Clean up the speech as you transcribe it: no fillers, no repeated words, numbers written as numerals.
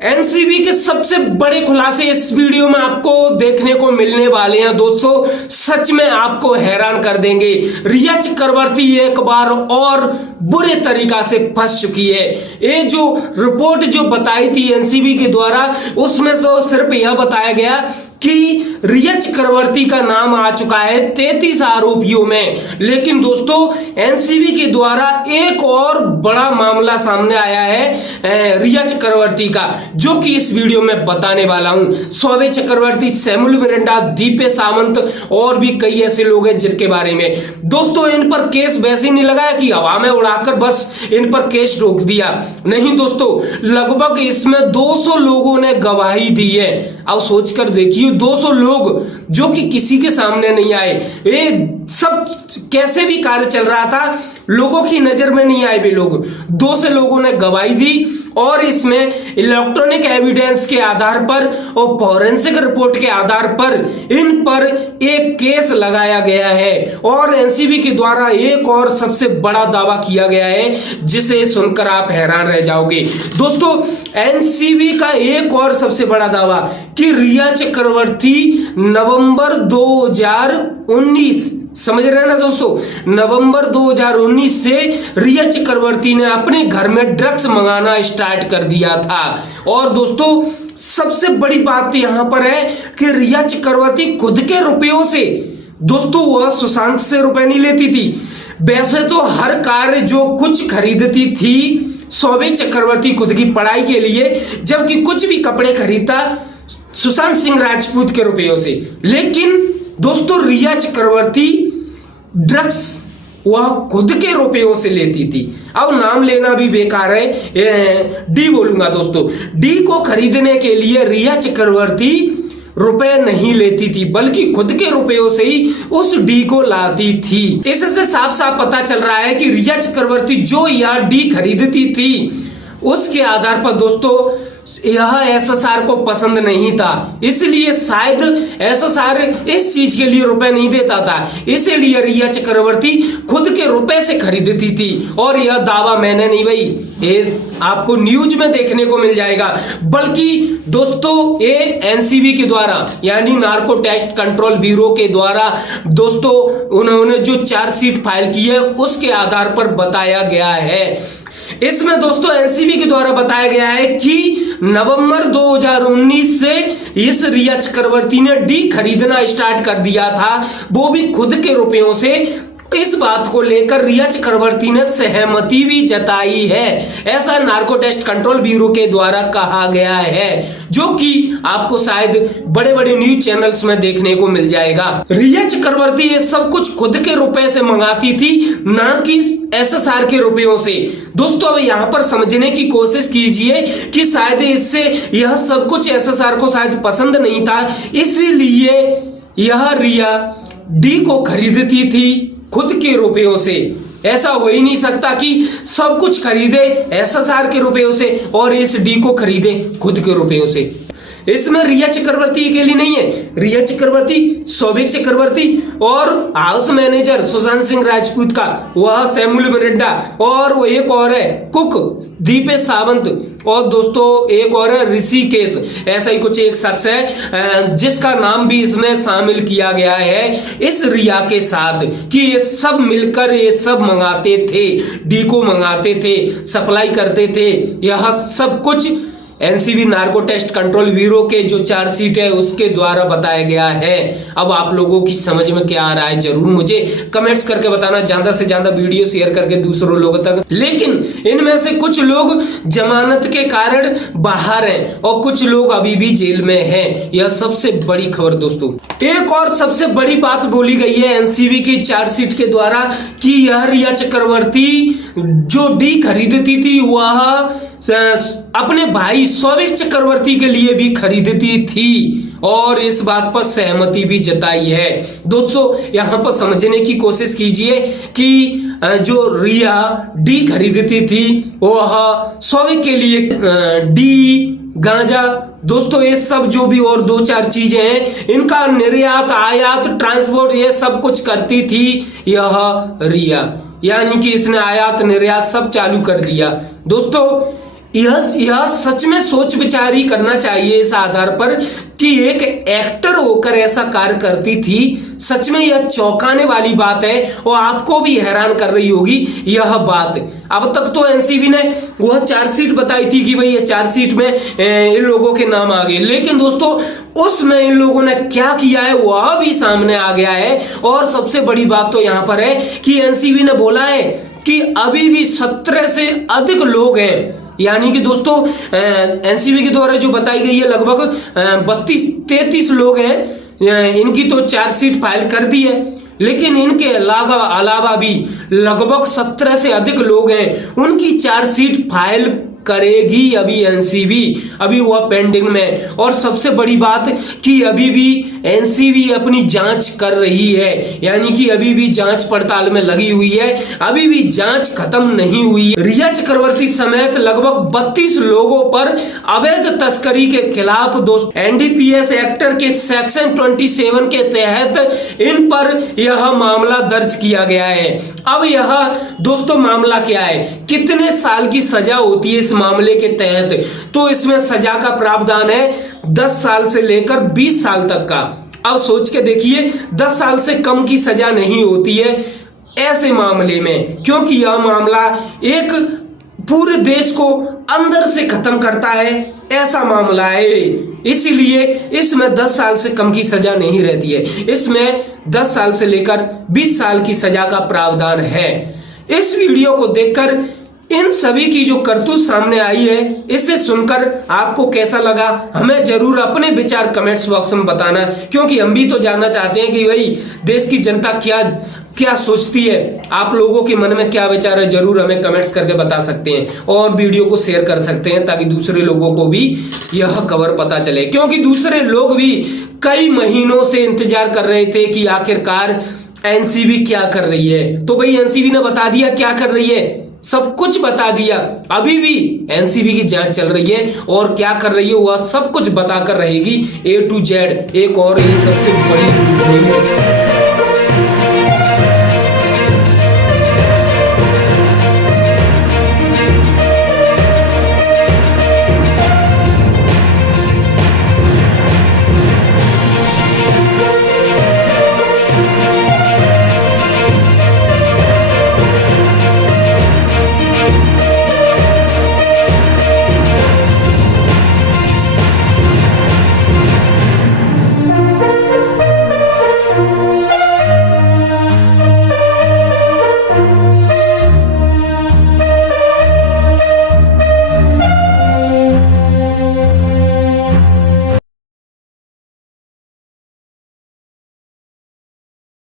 NCB के सबसे बड़े खुलासे इस वीडियो में आपको देखने को मिलने वाले हैं दोस्तों। सच में आपको हैरान कर देंगे। रिया चक्रवर्ती एक बार और बुरे तरीका से फंस चुकी है। ये जो रिपोर्ट जो बताई थी एनसीबी के द्वारा, उसमें तो सिर्फ यह बताया गया कि रिया चक्रवर्ती का नाम आ चुका है 33 आरोपियों में। लेकिन दोस्तों एनसीबी के द्वारा एक और बड़ा मामला सामने आया है रिया चक्रवर्ती का, जो कि इस वीडियो में बताने वाला हूं। शोभे चक्रवर्ती, सैमुअल मिरांडा, दीपे सावंत और भी कई ऐसे लोग हैं जिनके बारे में दोस्तों इन पर केस वैसे नहीं लगाया कि हवा में उड़ाकर बस इन पर केस रोक दिया। नहीं दोस्तों, लगभग इसमें 200 लोगों ने गवाही दी है। अब सोचकर देखिए 200 लोग जो कि किसी के सामने नहीं आए। ये सब कैसे भी कार्य चल रहा था, लोगों की नजर में नहीं आए। वे लोग 200 लोगों ने गवाही दी और इसमें इलेक्ट्रॉनिक एविडेंस के आधार पर और फॉरेंसिक रिपोर्ट के आधार पर इन पर एक केस लगाया गया है। और एनसीबी के द्वारा एक और सबसे बड़ा दावा किया गया है जिसे सुनकर आप हैरान रह जाओगे। दोस्तों एनसीबी का एक और सबसे बड़ा दावा कि रिया चक्रवर्ती नवंबर 2019, समझ रहे हैं ना दोस्तों, नवंबर 2019 से रिया चक्रवर्ती ने अपने घर में ड्रग्स मंगाना स्टार्ट कर दिया था। और दोस्तों सबसे बड़ी बात यहां पर है कि रिया चक्रवर्ती खुद के रुपयों से, दोस्तों वह सुशांत से रुपए नहीं लेती थी। वैसे तो हर कार्य जो कुछ खरीदती थी शोभे चक्रवर्ती खुद की पढ़ाई के लिए, जबकि कुछ भी कपड़े खरीदता सुशांत सिंह राजपूत के रुपयों से। लेकिन दोस्तों रिया चक्रवर्ती ड्रग्स वह खुद के रुपयों से लेती थी। अब नाम लेना भी बेकार है, डी बोलूंगा दोस्तों। डी को खरीदने के लिए रिया चक्रवर्ती रुपए नहीं लेती थी, बल्कि खुद के रुपयों से ही उस डी को लाती थी। इससे साफ साफ पता चल रहा है कि रिया चक्रवर्ती जो यह डी खरीदती थी उसके आधार पर दोस्तों यह एसएसआर को पसंद नहीं था, इसलिए शायद एसएसआर इस चीज के लिए रुपए नहीं देता था। इसीलिए रिया चक्रवर्ती खुद के रुपए से खरीदती थी। और यह दावा मैंने नहीं भाई, ये आपको न्यूज में देखने को मिल जाएगा। बल्कि दोस्तों ये एनसीबी के द्वारा यानी नार्को टेस्ट कंट्रोल ब्यूरो के द्वारा दोस्तों उन्होंने जो चार्जशीट फाइल की है उसके आधार पर बताया गया है। इसमें दोस्तों एनसीबी के द्वारा बताया गया है कि नवंबर 2019 से इस रिया चक्रवर्ती ने डी खरीदना स्टार्ट कर दिया था, वो भी खुद के रुपयों से। इस बात को लेकर रिया चक्रवर्ती ने सहमति भी जताई है, ऐसा नार्को टेस्ट कंट्रोल ब्यूरो के द्वारा कहा गया है, जो कि आपको शायद बड़े बड़े न्यूज चैनल्स में देखने को मिल जाएगा। रिया चक्रवर्ती ये सब कुछ खुद के रुपए से मंगाती थी, ना कि एसएसआर के रुपयों से। दोस्तों अब यहां पर समझने की कोशिश कीजिए कि शायद इससे यह सब कुछ एसएसआर को शायद पसंद नहीं था, इसलिए यह रिया डी को खरीदती थी खुद के रुपयों से। ऐसा हो ही नहीं सकता कि सब कुछ खरीदे एसएसआर के रुपयों से और इस डी को खरीदे खुद के रुपयों से। इसमें रिया चक्रवर्ती अकेली नहीं है, रिया चक्रवर्ती, शोभे चक्रवर्ती और हाउस मैनेजर सुशांत सिंह राजपूत का वह सैमुअल मिरांडा, और वो एक और है कुक दीपे सावंत, और दोस्तों एक और है ऋषिकेश। ऐसा ही कुछ एक शख्स है जिसका नाम भी इसमें शामिल किया गया है इस रिया के साथ, कि ये सब मिलकर ये सब मंगाते थे, डी को मंगाते थे, सप्लाई करते थे। यह सब कुछ NCB narco test control bureau के जो चार्जशीट है उसके द्वारा बताया गया है। अब आप लोगों की समझ में क्या आ रहा है जरूर मुझे कमेंट्स करके बताना, ज्यादा से ज्यादा वीडियो शेयर करके दूसरों लोगों तक। लेकिन इनमें से कुछ लोग जमानत के कारण बाहर हैं और कुछ लोग अभी भी जेल में हैं। यह सबसे बड़ी खबर दोस्तों। एक और सबसे बड़ी बात बोली गई है एनसीबी की चार्जशीट के द्वारा कि यह रिया चक्रवर्ती जो डी खरीदती थी वह अपने भाई शोभे चक्रवर्ती के लिए भी खरीदती थी, और इस बात पर सहमति भी जताई है। दोस्तों यहां पर समझने की कोशिश कीजिए कि जो रिया डी खरीदती थी वह शोभे के लिए डी, गांजा, दोस्तों ये सब जो भी और दो चार चीजें हैं इनका निर्यात, आयात, ट्रांसपोर्ट ये सब कुछ करती थी यह रिया, यानी कि इसने आयात निर्यात सब चालू कर दिया। दोस्तों यह सच में सोच विचार ही करना चाहिए इस आधार पर कि एक एक्टर होकर ऐसा कार्य करती थी। सच में यह चौंकाने वाली बात है और आपको भी हैरान कर रही होगी यह बात। अब तक तो एनसीबी ने वह चार्जशीट बताई थी कि भाई ये चार्जशीट में इन लोगों के नाम आ गए, लेकिन दोस्तों उसमें इन लोगों ने क्या किया है वह भी सामने आ गया है। और सबसे बड़ी बात तो यहां पर है कि एनसीबी ने बोला है कि अभी भी 17 से अधिक लोग हैं, यानी कि दोस्तों एनसीबी के द्वारा जो बताई गई है लगभग 32-33 लोग हैं, इनकी तो चार्जशीट फाइल कर दी है, लेकिन इनके अलावा भी लगभग 17 से अधिक लोग हैं, उनकी चार्जशीट फाइल करेगी अभी एनसीबी, अभी वह पेंडिंग में। और सबसे बड़ी बात कि अभी भी एनसीबी अपनी जांच कर रही है, यानी कि अभी भी जांच पड़ताल में लगी हुई है, अभी भी जांच खत्म नहीं हुई है। रिया चक्रवर्ती समेत लगभग 32 लोगों पर अवैध तस्करी के खिलाफ दोस्तों एनडीपीएस एक्टर के सेक्शन 27 के तहत इन पर यह मामला दर्ज किया गया है। अब यह दोस्तों मामला क्या है, कितने साल की सजा होती है इस मामले के तहत? तो इसमें सजा का प्रावधान है 10 साल से लेकर 20 साल तक का। अब सोच के देखिए 10 साल से कम की सजा नहीं होती है ऐसे मामले में, क्योंकि यह मामला एक पूरे देश को अंदर से खत्म करता है, ऐसा मामला है। इसीलिए इसमें 10 साल से कम की सजा नहीं रहती है, इसमें 10 साल से लेकर 20 साल की सजा का प्रावधान है। इस वीडियो को देखकर इन सभी की जो करतूत सामने आई है, इसे सुनकर आपको कैसा लगा हमें जरूर अपने विचार कमेंट्स बॉक्स में बताना, क्योंकि हम भी तो जानना चाहते हैं कि भाई देश की जनता क्या क्या सोचती है, आप लोगों के मन में क्या विचार है, जरूर हमें कमेंट्स करके बता सकते हैं और वीडियो को शेयर कर सकते हैं ताकि दूसरे लोगों को भी यह खबर पता चले, क्योंकि दूसरे लोग भी कई महीनों से इंतजार कर रहे थे कि आखिरकार एनसीबी क्या कर रही है। तो भाई एनसीबी ने बता दिया क्या कर रही है, सब कुछ बता दिया। अभी भी एनसीबी की जांच चल रही है और क्या कर रही है वह सब कुछ बताकर रहेगी A to Z। एक और ये सबसे बड़ी न्यूज